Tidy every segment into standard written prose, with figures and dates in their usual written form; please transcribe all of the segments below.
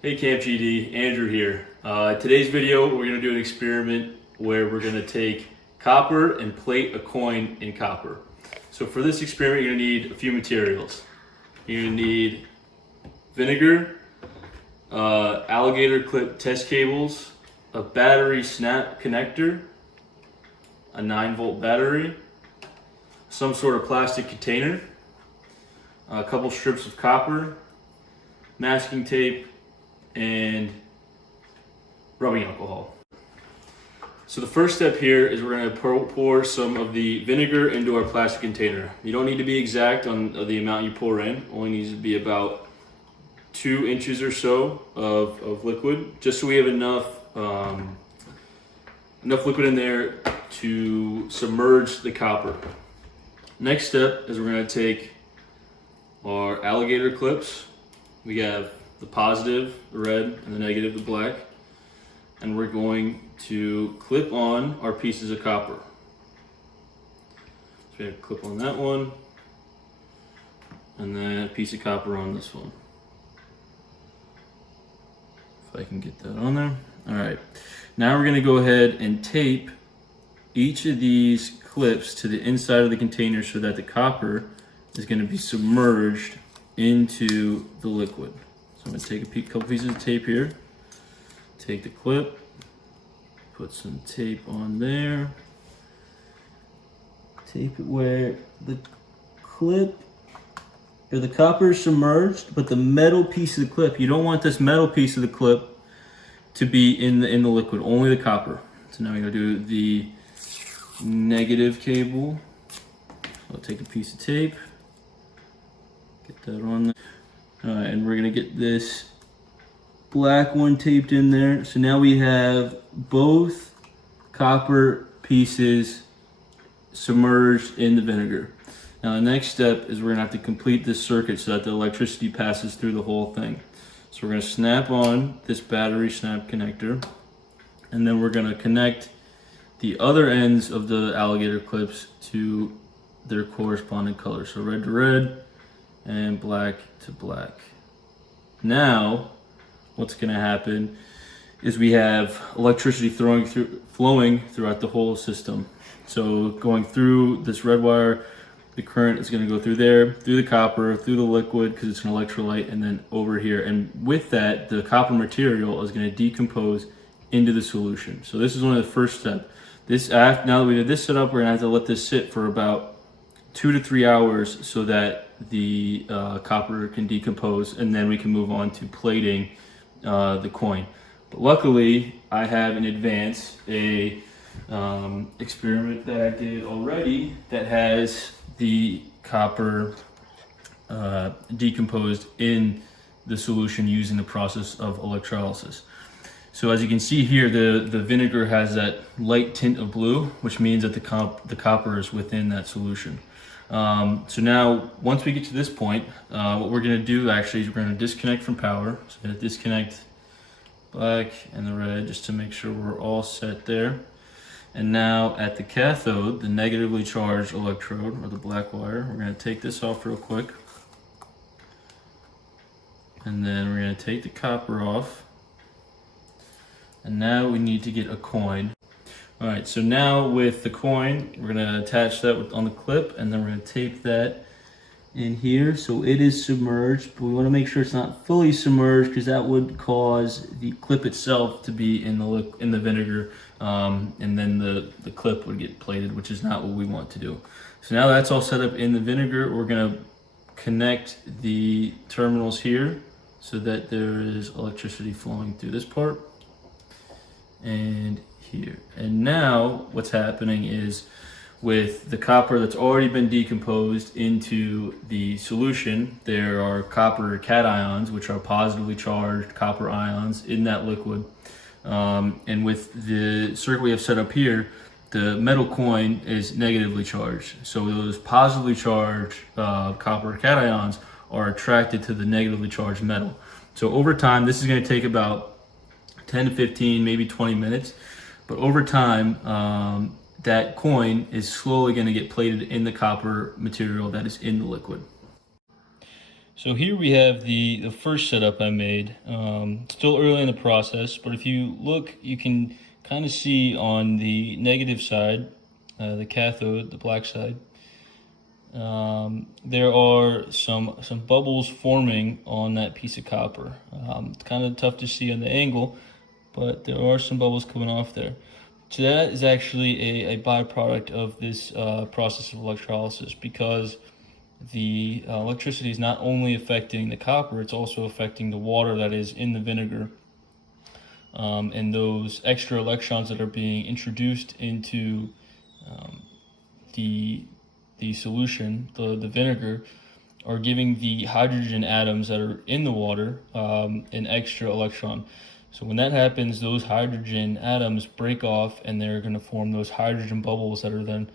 Hey Camp GD, Andrew here. Today's video we're going to do an experiment where we're going to take copper and plate a coin in copper. So for this experiment you're going to need a few materials. You're going to need vinegar, alligator clip test cables, a battery snap connector, a 9-volt battery, some sort of plastic container, a couple strips of copper, masking tape, and rubbing alcohol. So the first step here is we're going to pour some of the vinegar into our plastic container. You don't need to be exact on the amount you pour in. Only needs to be about 2 inches or so of liquid, just so we have enough liquid in there to submerge the copper. Next step is we're going to take our alligator clips. We have the positive, the red, and the negative, the black. And we're going to clip on our pieces of copper. So we have a clip on that one, and then a piece of copper on this one. If I can get that on there. All right, now we're gonna go ahead and tape each of these clips to the inside of the container so that the copper is gonna be submerged into the liquid. So I'm going to take a couple pieces of tape here, take the clip, put some tape on there, tape it where the clip or the copper is submerged, but the metal piece of the clip, you don't want this metal piece of the clip to be in the liquid, only the copper. So now we're going to do the negative cable. So I'll take a piece of tape, get that on there. And we're gonna get this black one taped in there. So now we have both copper pieces submerged in the vinegar. Now the next step is we're gonna have to complete this circuit so that the electricity passes through the whole thing. So we're gonna snap on this battery snap connector, and then we're gonna connect the other ends of the alligator clips to their corresponding color. So red to red, and black to black. Now, what's going to happen is we have electricity flowing throughout the whole system. So going through this red wire, the current is going to go through there, through the copper, through the liquid because it's an electrolyte, and then over here. And with that, the copper material is going to decompose into the solution. So this is one of the first steps. Now that we did this setup, we're going to have to let this sit for about 2 to 3 hours so that the copper can decompose, and then we can move on to plating the coin. But luckily, I have in advance a experiment that I did already that has the copper decomposed in the solution using the process of electrolysis. So as you can see here, the vinegar has that light tint of blue, which means that the copper is within that solution. So now, once we get to this point, what we're going to do actually is we're going to disconnect from power. So we're going to disconnect black and the red just to make sure we're all set there. And now at the cathode, the negatively charged electrode, or the black wire, we're going to take this off real quick. And then we're going to take the copper off. And now we need to get a coin. All right, so now with the coin, we're gonna attach that on the clip, and then we're gonna tape that in here. So it is submerged, but we wanna make sure it's not fully submerged because that would cause the clip itself to be in the vinegar, and then the clip would get plated, which is not what we want to do. So now that's all set up in the vinegar, we're gonna connect the terminals here so that there is electricity flowing through this part and here. And now what's happening is with the copper that's already been decomposed into the solution, there are copper cations, which are positively charged copper ions in that liquid. And with the circuit we have set up here, the metal coin is negatively charged. So those positively charged copper cations are attracted to the negatively charged metal. So over time, this is going to take about 10 to 15, maybe 20 minutes. But over time, that coin is slowly going to get plated in the copper material that is in the liquid. So here we have the first setup I made. Still early in the process, but if you look, you can kind of see on the negative side, the cathode, the black side, there are some bubbles forming on that piece of copper. It's kind of tough to see on the angle, but there are some bubbles coming off there. So that is actually a byproduct of this process of electrolysis, because the electricity is not only affecting the copper, it's also affecting the water that is in the vinegar. And those extra electrons that are being introduced into the solution, the vinegar, are giving the hydrogen atoms that are in the water an extra electron. So when that happens, those hydrogen atoms break off, and they're going to form those hydrogen bubbles that are then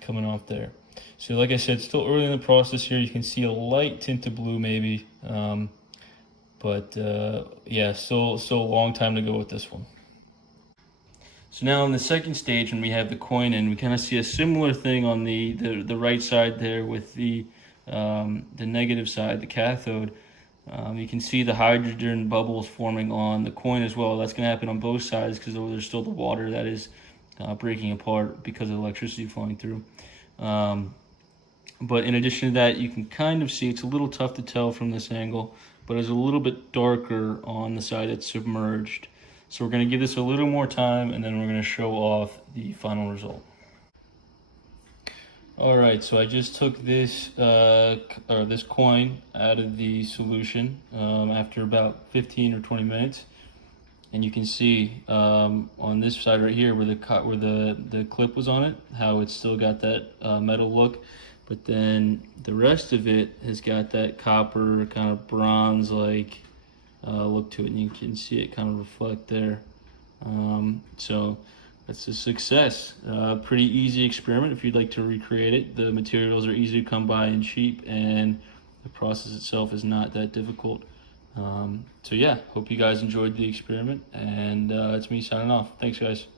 coming off there. So like I said, still early in the process here. You can see a light tint of blue maybe, but yeah, still a long time to go with this one. So now in the second stage, when we have the coin in, we kind of see a similar thing on the right side there with the negative side, the cathode. You can see the hydrogen bubbles forming on the coin as well. That's going to happen on both sides because there's still the water that is breaking apart because of electricity flowing through. But in addition to that, you can kind of see, it's a little tough to tell from this angle, but it's a little bit darker on the side that's submerged. So we're going to give this a little more time, and then we're going to show off the final result. All right, so I just took this this coin out of the solution after about 15 or 20 minutes, and you can see on this side right here where the clip was on it, how it's still got that metal look, but then the rest of it has got that copper kind of bronze like look to it, and you can see it kind of reflect there. So that's a success. Pretty easy experiment if you'd like to recreate it. The materials are easy to come by and cheap, and the process itself is not that difficult. So yeah, hope you guys enjoyed the experiment, and it's me signing off. Thanks, guys.